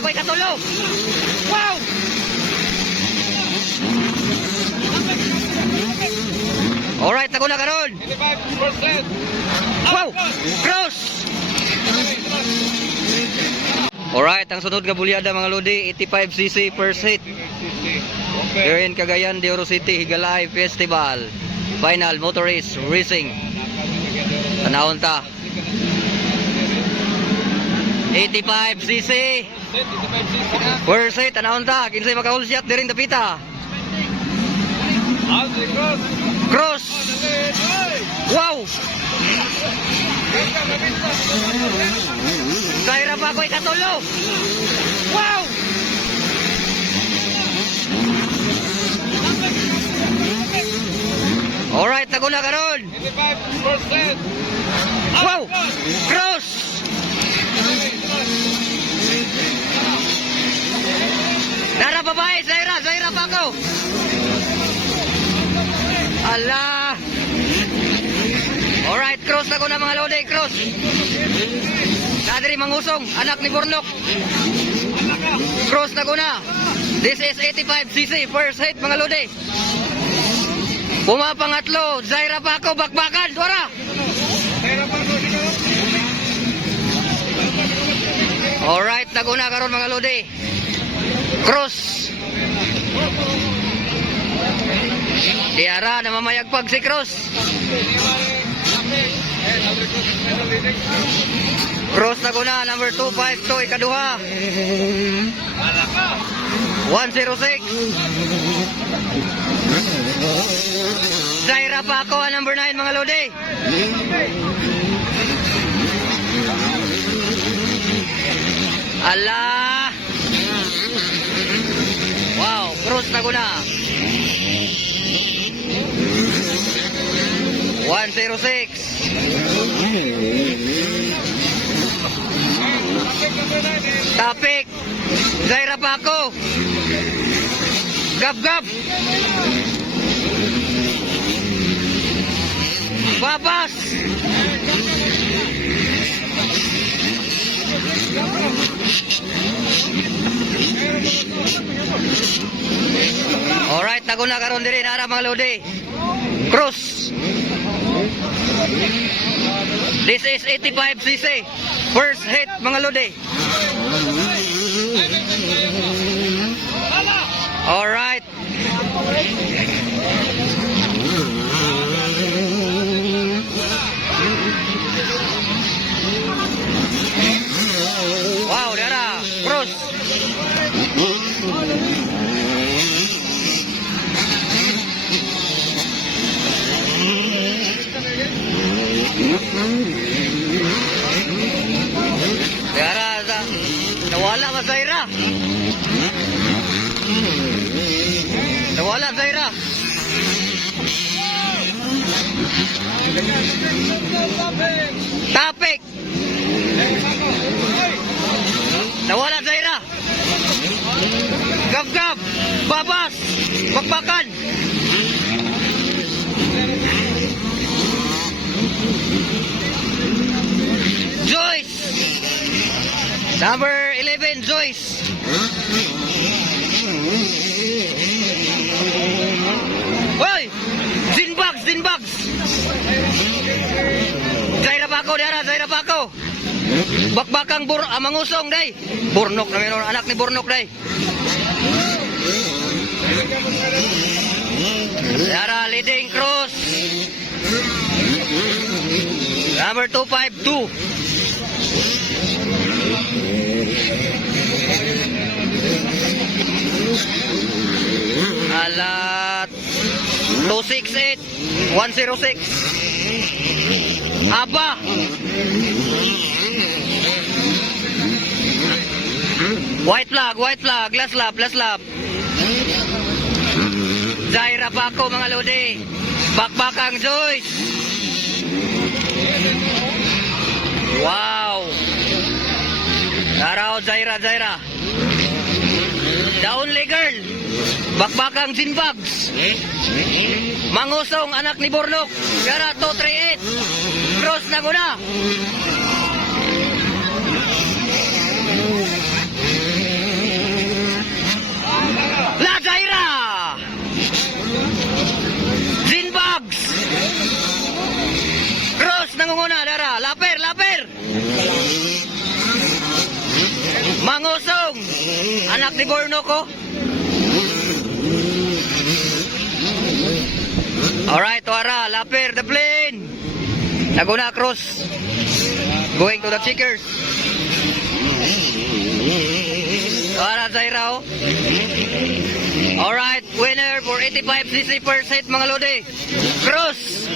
ako'y katulog. Wow! Alright, ako na karon. 85%. Wow! Cross! Alright, ang sunod nga bulyada mga lodi, 85cc per set. Okay. Here in Cagayan de Oro City, Higalay Festival. Final motor race racing. Tanahon ta. 85cc per set, tanahon ta. Kinsay maka-whole-shot diring dapita. Cross! Wow! Zaira pa ako'y katulog. Wow! Alright, ako na karon. 85%. Wow! Cross! Dara babae, Zaira pa ako. Ala! Alright, cross na ko na mga lodi, cross. Nadiri mangusong, anak ni Bornok. Cross na ko na. This is 85cc, first hit mga lodi. Pumapangatlo, Zaira pa ako, bakbakan, dora. Alright, na ko na karon mga lodi. Cross. Tiara, namamayagpag si Cross. Cross na ko na, number 252, ikaduha. 106. Zaira pa ako, number 9 mga lodi. Ala! Wow, cross na ko na. 106. Tapik. Zaira pa ako. Gab. Babas. Alright, tago na karon diri na mga lodi. Cross. This is 85cc. First hit mga lodi. Alright. Wow, dara. Cross. Dara, nawala ba Zaira? Nawala Zaira. Tapik. Nawala Zaira. Gab. Babas. Bakbakan. Joyce. Number 11, Joyce. Hoy! Zinbags. Zaira pa ako, Dara, Zaira pa ako. Bakbakang mangusong, day. Bornok na meron, anak ni Bornok, day. Dara, leading cross. Number 252. Alat 268 106. Aba. White flag, last lap. Zaira pa ako mga lodi. Bakbakang Joyce. Wow. Araw Zaira. The only girl. Bakbakang Zinbags. Mangusong anak ni Bornok. Gara 238. Cross na ko na. anak ni Bornok ko. Alright, Tuara, Lapir, the plane. Laguna Cross. Going to the Checkers. Tuara, Zaira, oh. Alright, winner for 85cc per set, mga lodi. Cross.